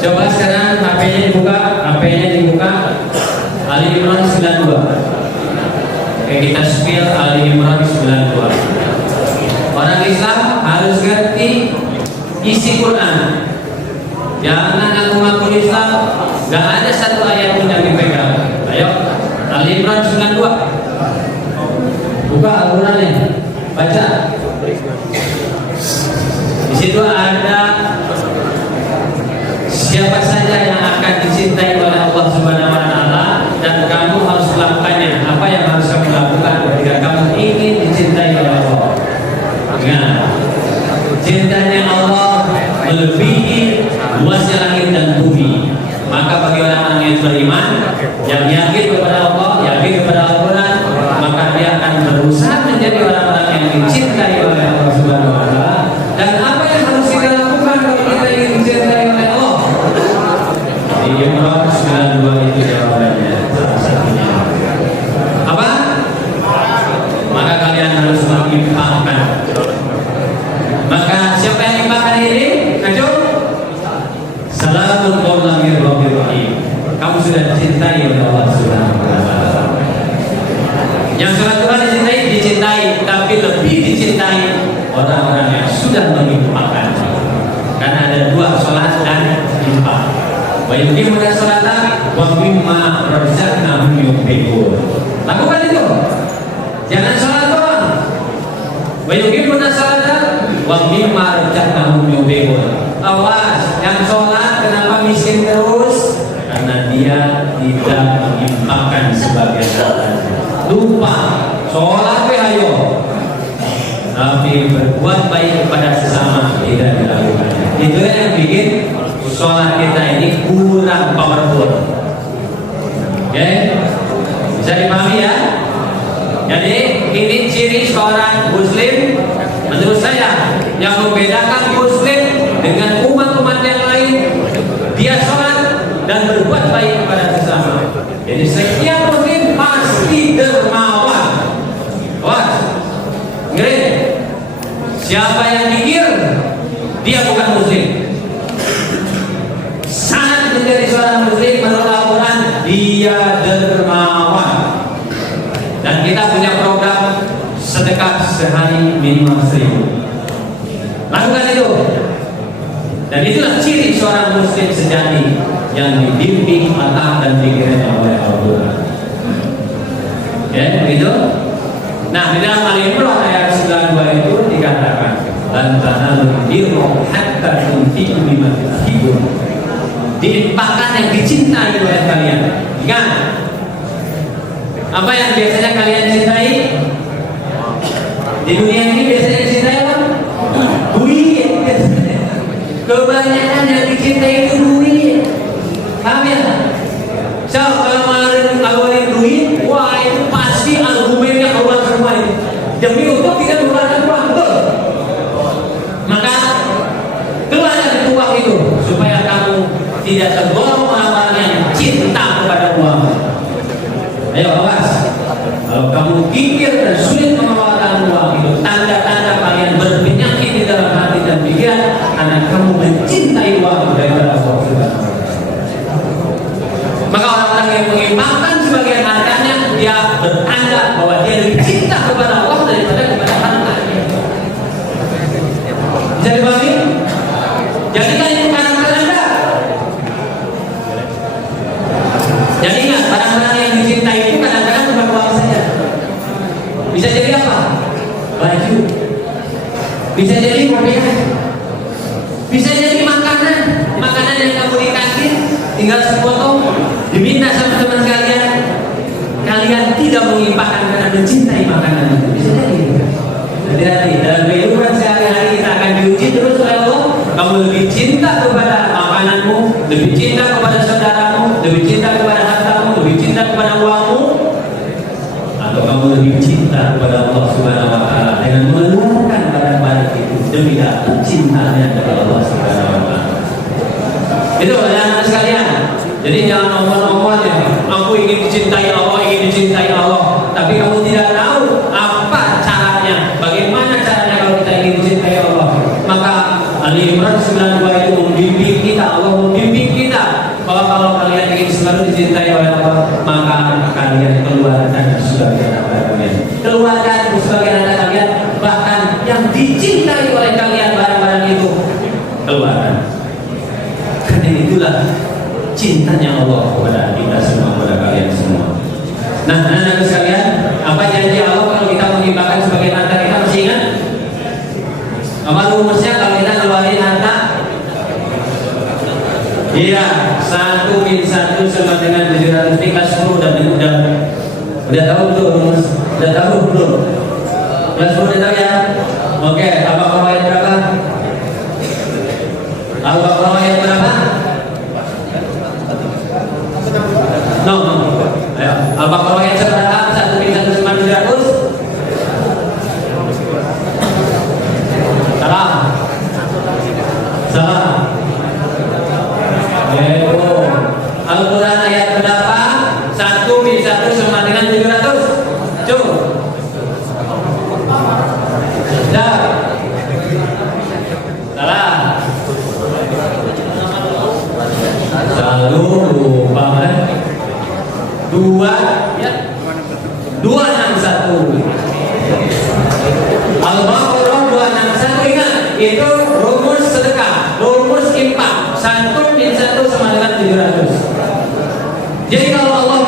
Coba sekarang HP-nya dibuka Ali Imran 92. Oke, kita spill Ali Imran 92. Orang Islam harus ngerti isi Quran. Jangan ngaku-ngaku Islam, gak ada satu ayat pun yang dipegang. Ayo, Ali Imran 92. Buka Al-Qurannya, baca. Di situ ada siapa saja yang akan dicintai oleh Allah Subhanahu wa taala dan kamu harus melakukannya. Apa yang harus kamu lakukan ketika kamu ingin dicintai oleh Allah? Ingat, cintanya Allah melebihi luasnya langit dan bumi. Maka bagi orang-orang yang beriman, yang yakin kepada Allah, yakin kepada Al-Quran, maka dia akan berusaha menjadi orang-orang yang dicintai oleh Allah Subhanahu wa taala. Dan apa yang harus kita lakukan kalau kita ingin dicintai oleh Allah? Di Imran 92 itu jawabannya, salah satunya. Apa? Maka kalian harus mengimpangkan. Maka siapa yang mengimpangkan ini? Ayo. Salamun qawlan min rabbir rahim. Kamu sudah dicintai oleh Allah Subhanahu wa taala. Yang sholat Quran dicintai, tapi lebih dicintai orang-orang yang sudah mengimpakkan. Karena ada dua, sholat dan infak. Wa yuqimuna sholata wa mimma razaqnahum yunfiqun. Lakukan itu. Jangan sholat doang. Wa yuqimuna sholata wa mimma razaqnahum yunfiqun. Awas, yang sholat kenapa miskin terus? Karena dia tidak mengimpakkan sebagian hartanya. Lupa sholat ayo, tapi berbuat baik kepada sesama tidak dilakukannya. Itu yang bikin sholat kita ini kurang powerful. Oke, bisa dipahami ya? Jadi ini ciri seorang Muslim menurut saya yang membedakan Muslim dengan umat-umat yang lain. Dia sholat dan berbuat baik kepada sesama. Jadi setiap Muslim pasti dermawan. Wah, ngeri. Siapa yang mikir dia bukan Muslim. Saat menjadi seorang Muslim menurut Al-Quran dia dermawan. Dan kita punya program sedekah sehari minimal 1.000. Lakukan itu. Dan itulah ciri seorang Muslim sejati yang dibimbing mata dan pikirannya oleh Al-Quran. Ya, begitu. Nah, di dalam Ali Imran ayat 92 itu dikatakan, "Lan tanalul birra hatta tunfiqu mimma tuhibbun." Diimpakkan yang dicintai oleh kalian. Ingat, apa yang biasanya kalian cintai? Di dunia ini biasanya dicintai apa? Duit. Kebanyakan yang dicintai itu duit. Paham ya? So, kalau ngawarin duit, wah itu pasti argumennya keluar semua itu. Demi untuk tidak mengeluarkan uang, betul? Maka keluarkan itu uang itu supaya kamu tidak tergolong orang-orang yang cinta kepada uang. Ayo awas. Kalau kamu kikir dan sulit mengeluarkan uang itu, tanda-tanda kalian berpenyakit di dalam hati dan pikiran karena kamu mencintai uang daripada Allah Subhanahu. Maka orang-orang yang mengimpangkan sebagian hartanya, dia bertanda bahwa dia lebih cinta kepada Allah daripada kepada hartanya. Bisa dipahami? Jadikan itu karakter Anda. Jadi ingat, barang-barang yang dicintai itu kadang-kadang bukan uang saja. Bisa jadi apa? Baju. Bisa jadi pakaian. Bisa jadi makanan. Makanan yang kamu di kantin tinggal sepotong, diminta sama teman kalian. Kalian tidak mengimpakkan karena mencintai makanan itu. Bisa jadi. Hati-hati dalam kehidupan sehari-hari kita akan diuji terus oleh Allah. Kamu lebih cinta kepada makananmu, lebih cinta kepada saudaramu, lebih cinta kepada hartamu, lebih cinta kepada uangmu, atau kamu lebih cinta kepada Allah Subhanahu wa taala dengan mengeluarkan barang-barang itu demi dapat cintanya kepada Allah Subhanahu wa taala. Itu anak-anak sekalian. Jadi jangan omong-omong ya, aku ingin dicintai Allah, ingin dicintai Allah, tapi kamu tidak tahu apa caranya, bagaimana caranya kalau kita ingin dicintai Allah. Maka Ali Imran 92 itu membimbing kita, Allah membimbing kalau kalian ingin selalu dicintai oleh Allah, maka kalian keluarkan sebagian anak kalian. Keluarkan sebagian anak kalian, bahkan yang dicintai oleh kalian barang-barang itu keluarkan. Karena itulah cintanya Allah kepada kita semua, kepada kalian semua. Nah, anak-anak sekalian, apa janji Allah kalau kita menghibahkan sebagian harta kita, masih ingat? Apa rumusnya kalau kita keluarin harta? Iya, 1/1 sama dengan 700 tingkat 10 udah tahu tuh rumus, udah tahu belum? Udah 10 udah tahu ya? Oke, Al-Baqarah ayat berapa? Al-Baqarah ayat berapa? No. Ayo, Al-Baqarah ayat berapa? 1/1 sama 700? Salah. Salah. Al-Quran ayat berapa? 1/1 sama dengan 700. Cuk. Dah. Salah. Selalu lupa kan? 2 ya. 261. Al-Baqarah 261, ingat itu rumus sedekah, rumus infak. 1/1 sama dengan 700. Jadi kalau Allah